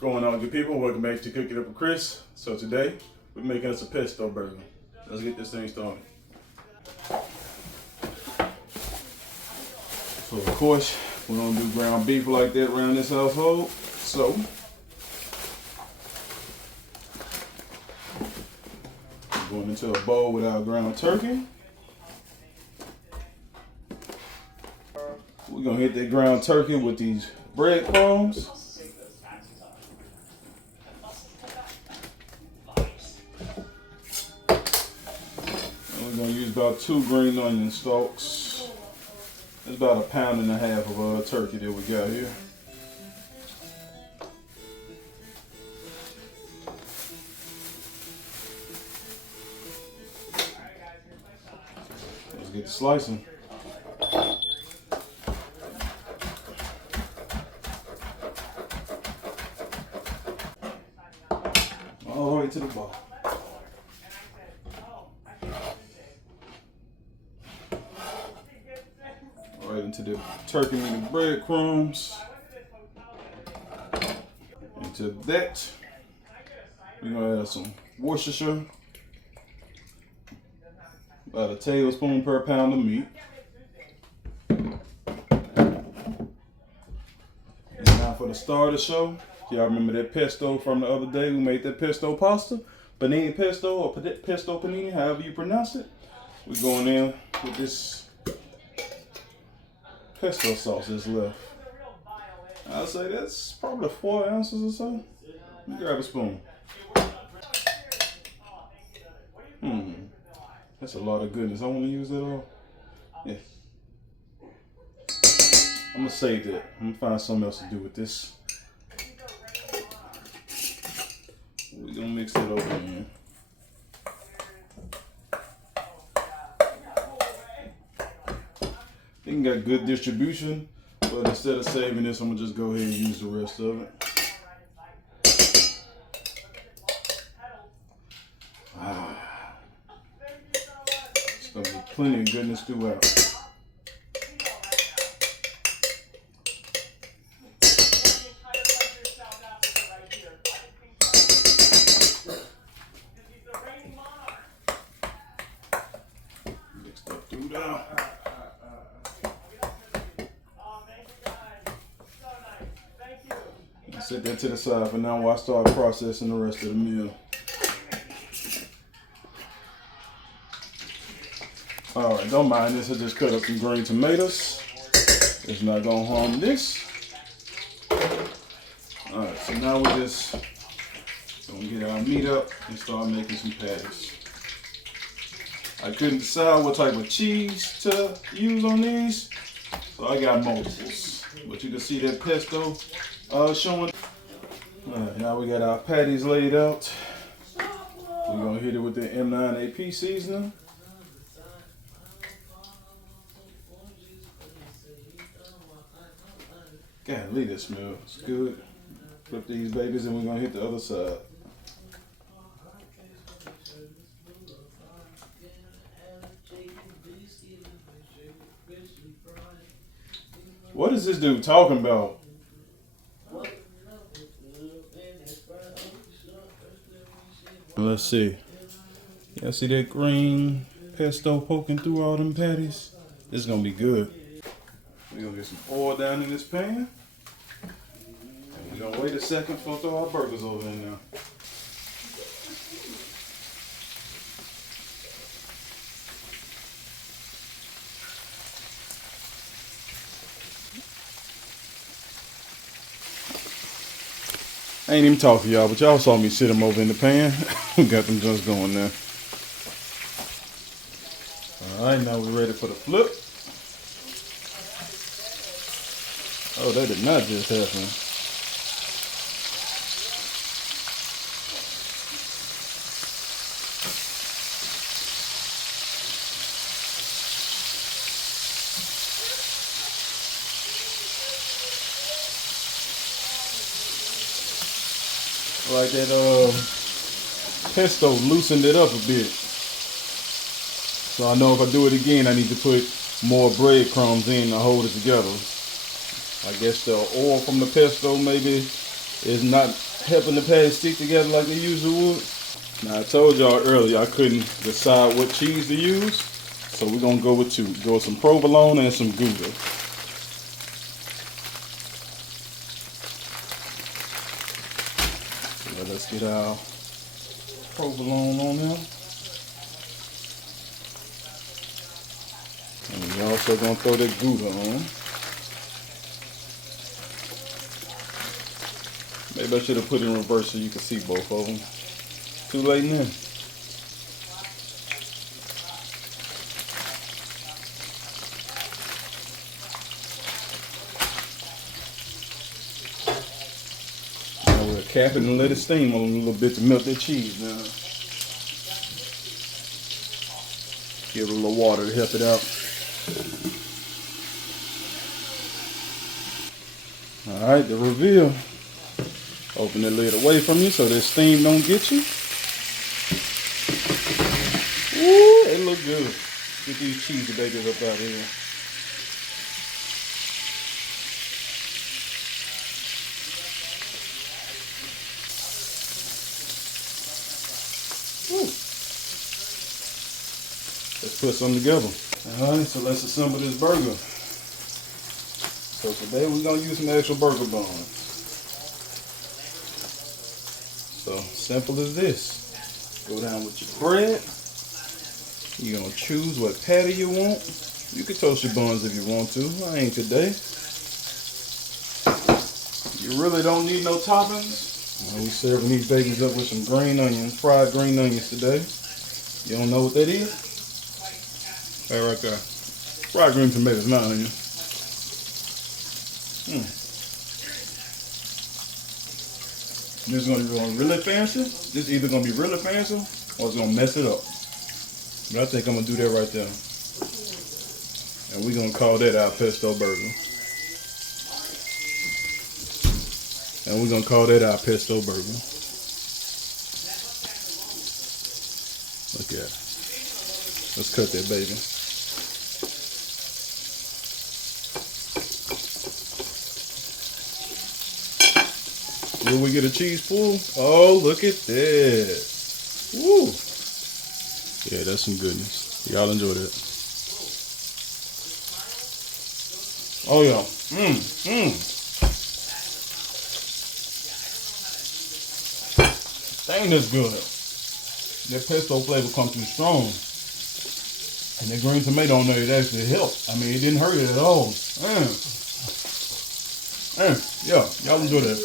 Going on, good people? Welcome back to Cook It Up with Chris. So today we're making us a pesto burger. Let's get this thing started. So of course we don't do ground beef like that around this household. So we're going into a bowl with our ground turkey. We're gonna hit that ground turkey with these breadcrumbs. We're gonna use about 2 green onion stalks. That's about 1.5 pounds of turkey that we got here. Let's get to slicing. All the way to the bottom. Right into the turkey meat and breadcrumbs. Into that, we're gonna add some Worcestershire, about 1 tablespoon per pound of meat. And now for the star of the show, y'all remember that pesto from the other day? We made that pesto pasta, panini pesto or pesto panini, however you pronounce it. We're going in with this pesto sauce that's left. I'll say that's probably 4 ounces or so. Let me grab a spoon. That's a lot of goodness. I want to use that all. Yeah. I'm gonna save that. I'm gonna find something else to do with this. We're gonna mix it over in. It got good distribution, but instead of saving this, I'm gonna just go ahead and use the rest of it. It's gonna be plenty of goodness throughout. Mix that through down. Set that to the side for now while I start processing the rest of the meal. Alright, don't mind this. I just cut up some green tomatoes. It's not going to harm this. Alright, so now we're just going to get our meat up and start making some patties. I couldn't decide what type of cheese to use on these, so I got multiples. But you can see that pesto showing. Alright, now we got our patties laid out. We're going to hit it with the M9 AP seasoning. Golly, that smells good. Flip these babies and we're going to hit the other side. What is this dude talking about? Let's see. Y'all see that green pesto poking through all them patties? This is gonna be good. We're gonna get some oil down in this pan. And we're gonna wait a second for throw our burgers over in now. I ain't even talking to y'all, but y'all saw me sit them over in the pan. We got them just going there. Alright, now we're ready for the flip. Oh, that did not just happen. Like that pesto loosened it up a bit. So I know if I do it again, I need to put more breadcrumbs in to hold it together. I guess the oil from the pesto maybe is not helping the patties stick together like they usually would. Now I told y'all earlier I couldn't decide what cheese to use, so we're gonna go with two. Go with some provolone and some Gouda. So let's get our provolone on there. And we're also gonna throw that Gouda on. Maybe I should have put it in reverse so you can see both of them. Too late now. Now we'll cap it and let it steam on a little bit to melt that cheese down. Give it a little water to help it out. Alright, the reveal. Open the lid away from you so that steam don't get you. Ooh, it look good. Get these cheesy babies up out of here. Woo. Let's put some together. Alright, so let's assemble this burger. So today we're gonna use some actual burger buns. So simple as this. Go down with your bread. You're gonna choose what patty you want. You can toast your buns if you want to. I ain't today. You really don't need no toppings. We're serving these babies up with some green onions, fried green onions today. You don't know what that is? Right there. Fried green tomatoes, not onions. This is going to be going really fancy. This is either going to be really fancy or it's going to mess it up. But I think I'm going to do that right there. And we're going to call that our pesto burger. And we're going to call that our pesto burger. Look at it. Let's cut that baby. Will we get a cheese pull? Oh, look at that. Woo. Yeah, that's some goodness. Y'all enjoy that. Oh, yeah. Dang, that's good. That pesto flavor comes through strong. And the green tomato on there, it actually helped. I mean, it didn't hurt it at all. Yeah, y'all enjoy that.